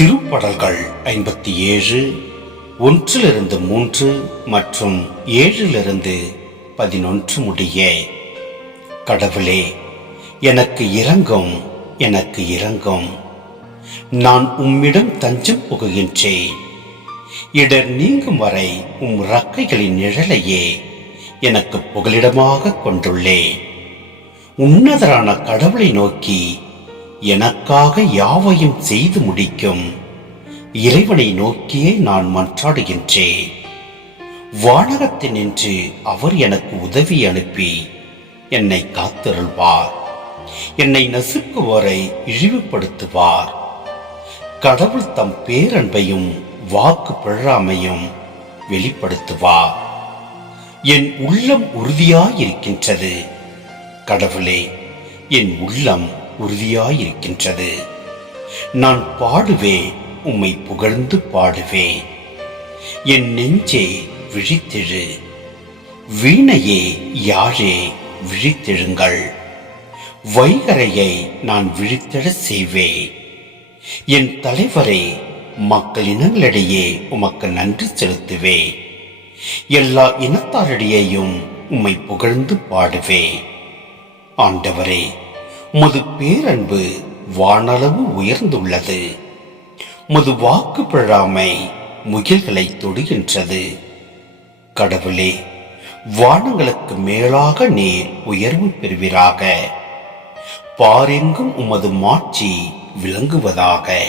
திருப்படல்கள் ஐம்பத்தி ஏழு ஒன்றிலிருந்து மூன்று மற்றும் ஏழிலிருந்து பதினொன்று முடிய. கடவுளே எனக்கு இரங்கும் எனக்கு இரங்கும். நான் உம்மிடம் தஞ்சம் புகுகின்றேன். இடர் நீங்கும் வரை உம் ரக்கைகளின் நிழலையே எனக்கு புகலிடமாக கொண்டுள்ளேன் உன்னதரான கடவுளை நோக்கி எனக்காக யாவையும் செய்து முடிக்கும். இறைவனை நோக்கியே நான் மன்றாடுகின்றேன் வானகத்தில் நின்று அவர் எனக்கு உதவி அனுப்பி என்னை காத்திருள்வார். என்னை நசுக்குவோரை இழிவுபடுத்துவார். கடவுள் தம் பேரன்பையும் வாக்கு பிழாமையும் வெளிப்படுத்துவார். என் உள்ளம் உறுதியாயிருக்கின்றது. கடவுளே என் உள்ளம் உறுதியாயிருக்கின்றது. நான் பாடுவே உம்மை புகழ்ந்து பாடுவே. என் நெஞ்சே விழித்தெழு. வீணையே யாழே விழித்தெழுங்கள். வைகரையை நான் விழித்தெழ செய்வே. என் தலைவரே மக்கள் இனங்களிடையே உமக்கு நன்றி செலுத்துவே. எல்லா இனத்தாரிடையேயும் உம்மை புகழ்ந்து பாடுவே. ஆண்டவரே முது பேரன்பு வானளவு உயர்ந்துள்ளது. முது வாக்கு பிழாமை முயல்களை தொடுகின்றது. கடவுளே வானங்களுக்கு மேலாக நீர் உயர்வு பெறுவீராக. பாரெங்கும் உமது மாட்சி விளங்குவதாக.